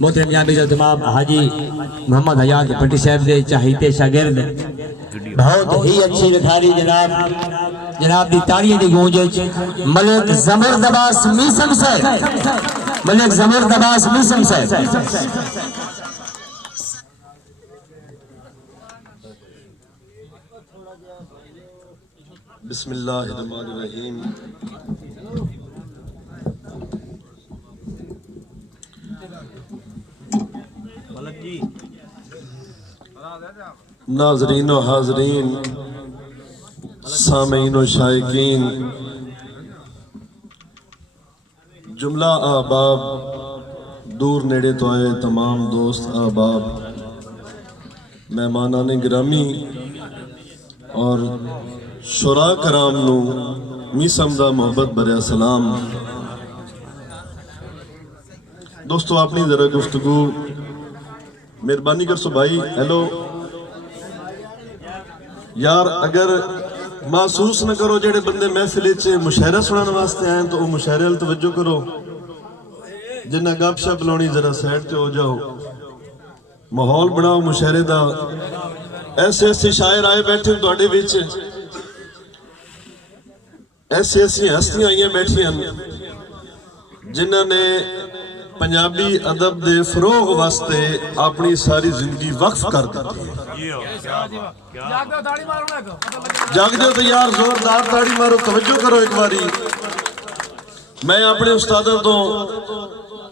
मोहतरम जनाब तमाम हाजी मोहम्मद हयात पट्टी साहब दे चाहिते शागिर्द बहुत ही अच्छी लिखारी जनाब दी तालियां दी गूंज मलिक जबरदस्त मीसम साहब मलिक जबरदस्त मीसम साहब बिस्मिल्लाहिर्रहमानिर्रहीम। नाज़रीन व हाज़रीन, सामीन व शायकीन, जुमला ahbab, दूर नेड़े तो आए तमाम दोस्त ahbab, मेहमानान गिरामी और शुरा कराम नू मीसम दा मोहब्बत भरिया सलाम। दोस्तों अपनी जरा गुफ्तगू मेहरबानी कर सो भाई। हेलो यार, अगर महसूस न करो जेड़े बंदे महफिल च मुशायरा सुनने वास्ते आए तो मुशायरे वाल तवज्जो करो। जिन्ना गपशप लाउणी जरा साइड ते हो जाओ, माहौल बनाओ मुशायरे दा। ऐसे ऐसे शायर आए बैठे तुहाडे विच, ऐसी ऐसी हस्तियां आई बैठियां जिन्हां ने पंजाबी अदब दे फरोग वास्ते अपनी सारी जिंदगी वक्फ कर दी। जाग दो तो यार, जोरदार ताड़ी मारो, तवज्जो करो एक बारी। मैं अपने उस्तादां तो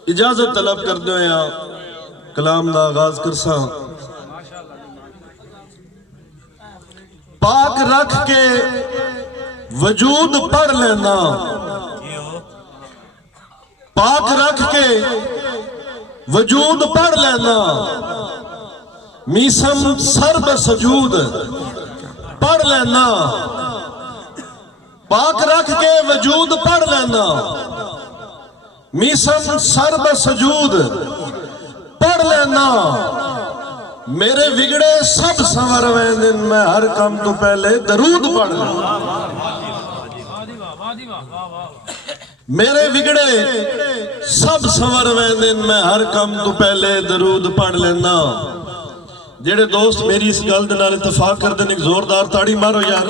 इजाजत तलब करदे होया कलाम दा आगाज करसा। पाक रख के वजूद पढ़ लेना, पाक रख के वजूद पढ़ लेना, मीसम सर्ब सजूद पढ़ लेना। पाक रख के वजूद पढ़ लेना, मीसम सर्ब सजूद पढ़ लेना। मेरे बिगड़े सब संवर वेंदे, मैं हर काम तो पहले दरूद पढ़ लेना। मेरे बिगड़े सब संवर वेंदे, मैं हर काम तो पहले दरूद पढ़ लेना। जेड़े दोस्त मेरी इस गल दे नाल इत्तफाक करदे ने, जोरदार ताड़ी मारो यार।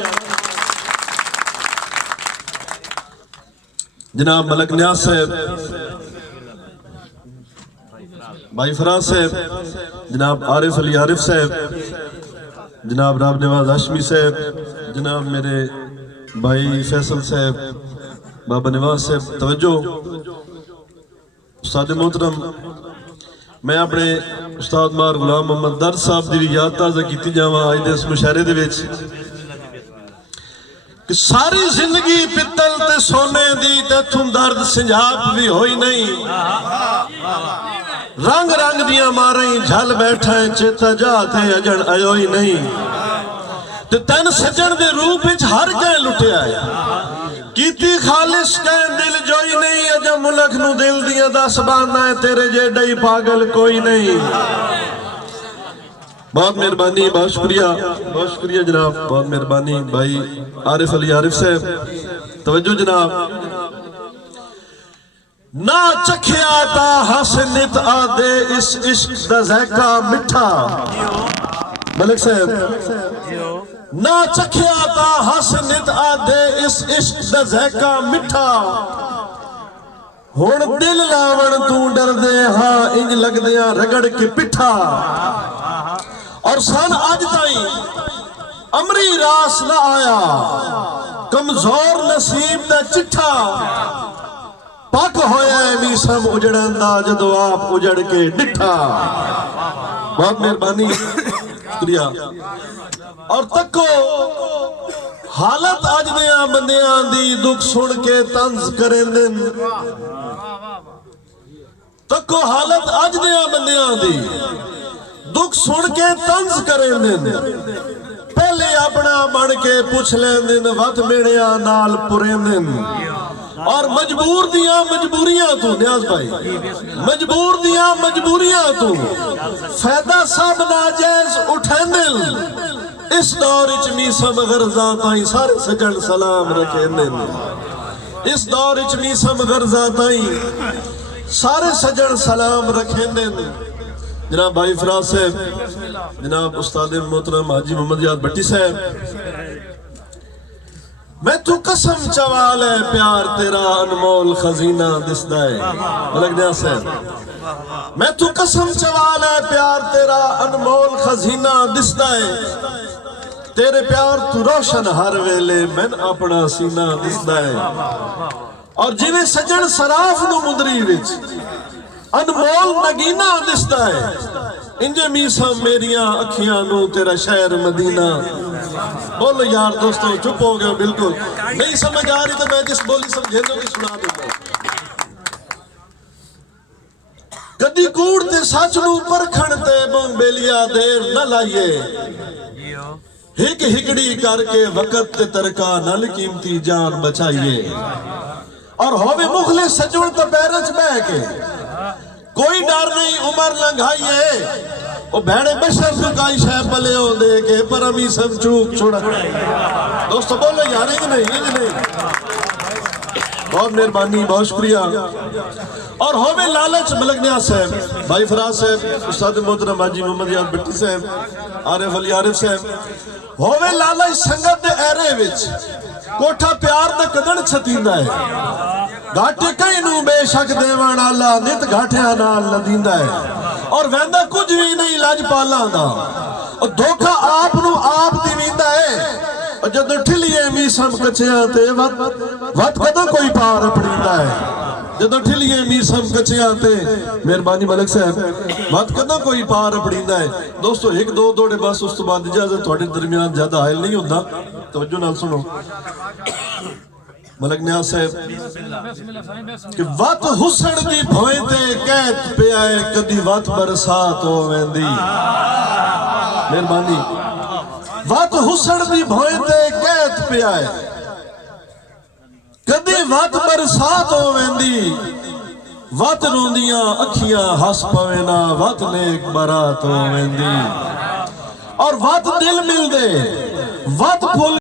जनाब मलक न्याज साहब, भाई फराज साहब, जनाब आरिफ अली आरिफ साहब, जनाब राब नवाज हाशमी साहब, जनाब मेरे भाई फैसल साहब, बाबा नवाज साहब, तवज्जो। उस्ताद मोहतरम, मैं अपने उस्ताद मार गुलाम मोहम्मद दर्द साहब की याद ताज़ा की जावा अज दे इस मुशायरे दे विच कि सारी जिंदगी पित्तल ते सोने दी ते इत्थों दर्द संजाप भी होई नहीं। रंग रंग दिया मारे झल बैठा है, चेता जाते अजन आयो ही नहीं। ते तन सजन दे रूप विच हर कह लुटिया है, कीती खालिश कह दिल जोई नहीं। अजा मुलक नू दिल दिया दस बाना है, तेरे जेडा ही पागल कोई नहीं। बहुत मेहरबानी, बहुत शुक्रिया जनाब, बहुत मेहरबानी भाई आरिफ अली आरिफ साहब, तवज्जो जनाब। ना चखिया ता हस नित आदे, इस इश्क दा ज़ायका मिठा। मलिक साहब, ना चखिया ता हस नित आदे, इस इश्क दा ज़ायका मिठा। हुण दिल लावण तू डर दे, हाँ इंज लगदियां रगड़ के पिठा। और सन अज ताई अमरी रास ना आया, कमजोर नसीब दा चिट्ठा। पक होया मीसम उजड़न दा, जदों आप उजड़ के डिठा। बहुत मेहरबानी, शुक्रिया। और तको हालत अज दियां बंदियां दी, दुख सुन के तंज करेंदे। तको हालत अज दियां बंदियां दी, दुख सुन के तंज करेंदे। पहले अपना बन के पुछ लेंदे, वत मेड़िया नाल पुरेंदे। और मजबूर दियां मजबूरियां तू न्याज भाई, मजबूर दियां मजबूरियां तू फायदा सब नाजायज उठेंदे। इस दौर च मीसम गर्जा ताई सारे सजन सलाम रखेंदे। इस दौर च मीसम गर्जा ताई सारे सजन सलाम रखेंदे ने। जनाब भाई फराज साहब, जनाब उस्ताद मोहतरम हाजी मोहम्मद याद भट्टी साहब, मैं तू कसम चवाल है प्यार तेरा अनमोल खजीना दिसदा है। मलक नियाज़ साहब, मैं तू कसम चवाल है प्यार तेरा अनमोल खजीना दिसदा है। तेरे प्यार तू रोशन हर वेले मैन अपना सीना दिसदा है। और जिवें सजन सराफ नु मुंदरी विच अनमोल नगीना दिसदा है, इंजे मीसा मेरिया अखियां नु तेरा शहर मदीना। बोलो यार दोस्तों, चुप हो गए, बिल्कुल नहीं समझ आ रही तो मैं जिस बोली समझे तो सुना दूंगा। कदी कूड़ ते सच नू परखण ते बेलिया देर न लाइए। हिक हिकड़ी करके वक्त ते तरका नल कीमती जान बचाइए। और होवे मुखले सजण तो पैर च बह के कोई डर नहीं उमर लंघाइए। ओ भेड़े बशर सुकाई शह पले हो दे के पर अमी सब चूक छोड़ा। दोस्तों बोलो यार, इंज नहीं। बहुत मेहरबानी, बहुत शुक्रिया। और होवे लालच मलक नियाज़ साहब, भाई फराज साहब, उस्ताद मोहतरम हाजी मोहम्मद याद भट्टी साहब, आरिफ अली आरिफ साहब, होवे लालच संगत दे एरे विच कोठा प्यार दा कदन छतींदा है। घाटे कई नू बेशक देवण आला नित घाटिया नाल लदींदा है। और वैंदा कुछ भी नहीं लजपाला दा, और धोखा आप नू आप दिवींदा है। और जदों ठिलिए मीसम कचिया ते वत कदों कोई पार अपड़ींदा है। जदों ठिलिए मीसम कचिया ते, मेहरबानी मलिक साहब, वत कदों कोई पार अपड़ींदा है। दोस्तों एक दो दौड़े बस, उस तो बाद इजाजत। थोड़े दरमियान ज्यादा हायल नहीं होता, तवज्जो नाल सुनो। मलक नियाज़ साहब कि वत हुसण दी भोए ते कैत पे आए कदी वत बरसात हो वेंदी। मेहरबानी, वत हुसण दी भोए ते कैत पे आए कदी वत बरसात हो वेंदी। वत रोंदियां अखियां हस पवे ना वत नेक बरात हो वेंदी। और वत दिल मिल दे वत फुल